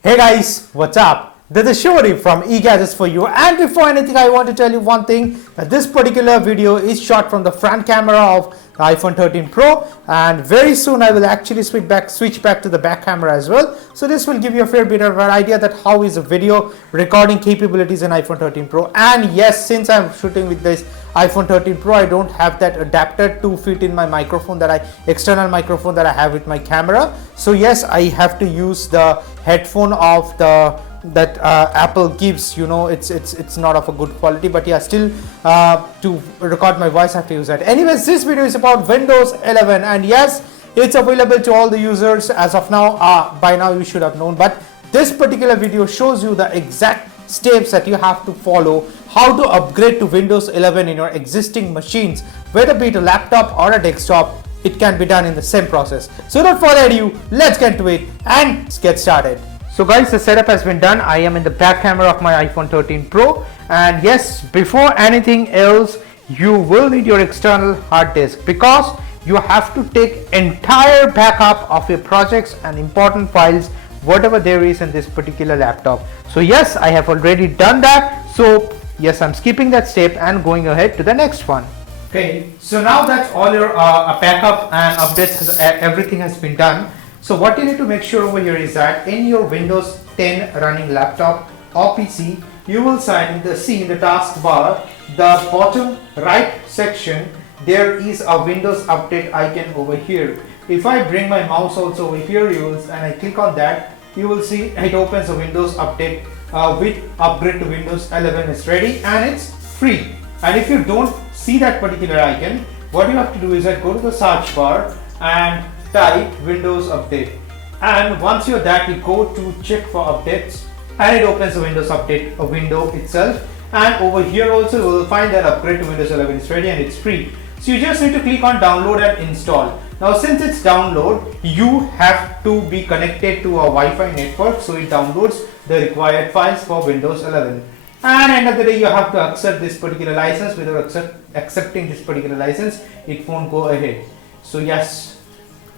Hey guys, what's up? This is Shori from eGadgets for you, and before anything I want to tell you one thing, that this particular video is shot from the front camera of the iPhone 13 Pro, and very soon I will actually switch back to the back camera as well. So this will give you a fair bit of an idea that how is the video recording capabilities in iPhone 13 Pro. And yes, since I'm shooting with this iPhone 13 Pro, I don't have that adapter to fit in my microphone external microphone that I have with my camera. So yes, I have to use the headphone of that Apple gives. You know, it's not of a good quality, but yeah, still to record my voice I have to use that. Anyways, this video is about Windows 11, and yes, it's available to all the users as of now. By now you should have known, but this particular video shows you the exact steps that you have to follow, how to upgrade to Windows 11 in your existing machines, whether be it a laptop or a desktop. It can be done in the same process. So without further ado, let's get to it and let's get started. So guys, the setup has been done. I am in the back camera of my iPhone 13 Pro, and yes, before anything else you will need your external hard disk, because you have to take entire backup of your projects and important files, whatever there is in this particular laptop. So yes, I have already done that. So yes, I'm skipping that step and going ahead to the next one. Okay, so now that all your backup and updates, everything has been done. So what you need to make sure over here is that in your Windows 10 running laptop or PC, you will see in the taskbar, the bottom right section, there is a Windows update icon over here. If I bring my mouse also over here, and I click on that, you will see it opens a Windows update with upgrade to Windows 11 is ready, and it's free. And if you don't see that particular icon, what you have to do is that go to the search bar and type Windows Update, and once you're that, you go to check for updates, and it opens the Windows Update window itself. And over here also you will find that upgrade to Windows 11 is ready and it's free. So you just need to click on download and install. Now since it's download, you have to be connected to a Wi-Fi network, so it downloads the required files for Windows 11. And end of the day, you have to accept this particular license. Without accepting this particular license, it won't go ahead. So yes,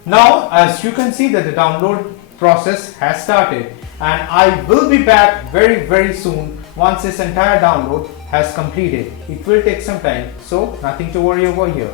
now as you can see that the download process has started, and I will be back very soon once this entire download has completed. It will take some time, so nothing to worry over here.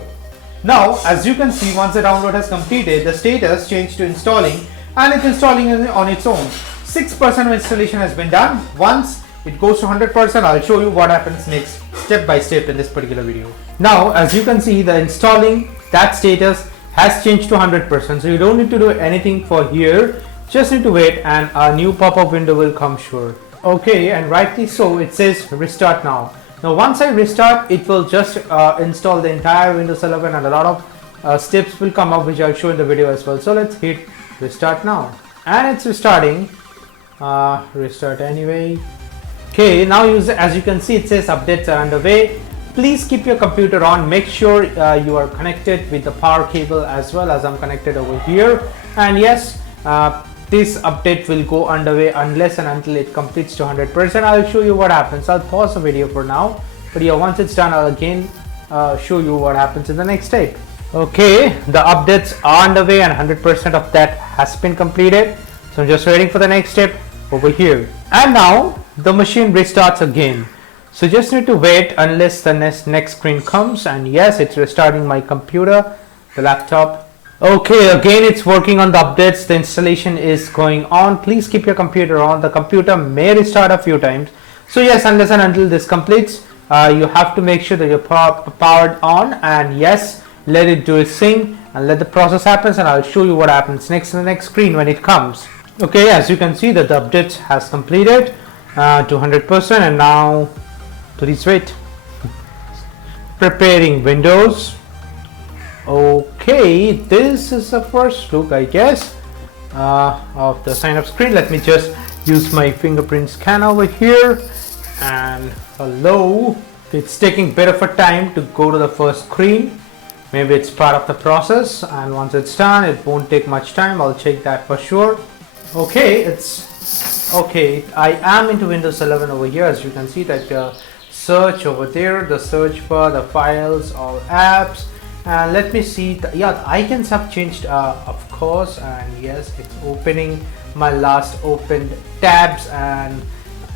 Now as you can see, once the download has completed, the status changed to installing, and it's installing on its own. 6% of installation has been done. Once it goes to 100%, I'll show you what happens next, step by step, in this particular video. Now as you can see, the installing, that status has changed to 100%, so you don't need to do anything for here, just need to wait and a new pop-up window will come sure. Okay, and rightly so, it says restart now. Now once I restart, it will just install the entire Windows 11, and a lot of steps will come up which I'll show in the video as well. So let's hit restart now, and it's restarting. Restart anyway. Okay, now as you can see, it says updates are underway. Please keep your computer on. Make sure you are connected with the power cable as well, as I'm connected over here. And yes, this update will go underway unless and until it completes to 100%. I'll show you what happens. I'll pause the video for now, but yeah, once it's done, I'll again show you what happens in the next step. Okay, the updates are underway and 100% of that has been completed. So I'm just waiting for the next step over here. And now the machine restarts again. So just need to wait unless the next screen comes, and yes, it's restarting my computer, the laptop. Okay, again it's working on the updates. The installation is going on. Please keep your computer on. The computer may restart a few times. So yes, unless and until this completes, you have to make sure that you're powered on, and yes, let it do its thing and let the process happen, and I'll show you what happens next in the next screen when it comes. Okay, as you can see that the update has completed to 100%, and now please wait. Preparing Windows. Okay, this is the first look, I guess, of the sign up screen. Let me just use my fingerprint scan over here, and hello. It's taking a bit of a time to go to the first screen. Maybe it's part of the process, and once it's done, it won't take much time. I'll check that for sure. Okay, it's okay. I am into Windows 11 over here. As you can see that search over there, the search bar, the files, all apps, and let me see. Yeah, the icons have changed, of course, and yes, it's opening my last opened tabs and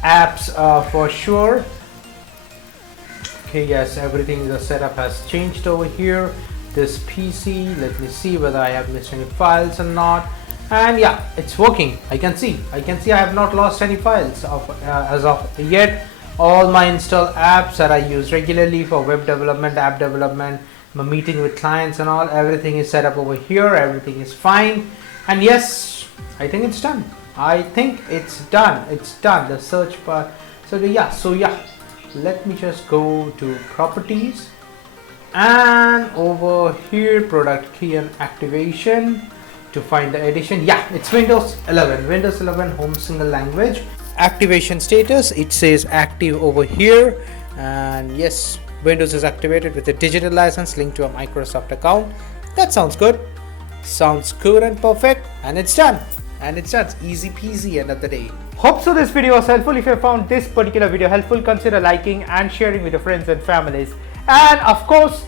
apps for sure. Okay, yes, everything, the setup has changed over here. This PC, let me see whether I have missed any files or not. And yeah, it's working. I can see I have not lost any files as of yet. All my installed apps that I use regularly for web development, app development, my meeting with clients and all, everything is set up over here. Everything is fine. And yes, I think it's done. It's done. The search bar. So yeah, let me just go to properties, and over here product key and activation to find the edition. Yeah, it's Windows 11 home single language. Activation status, it says active over here, and yes, Windows is activated with a digital license linked to a Microsoft account. That sounds good and perfect, and it's done. It's easy peasy end of the day. Hope so this video was helpful. If you found this particular video helpful, consider liking and sharing with your friends and families. And of course,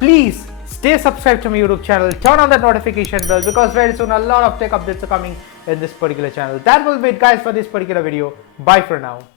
please stay subscribed to my YouTube channel, turn on that notification bell, because very soon a lot of tech updates are coming in this particular channel. That will be it guys for this particular video. Bye for now.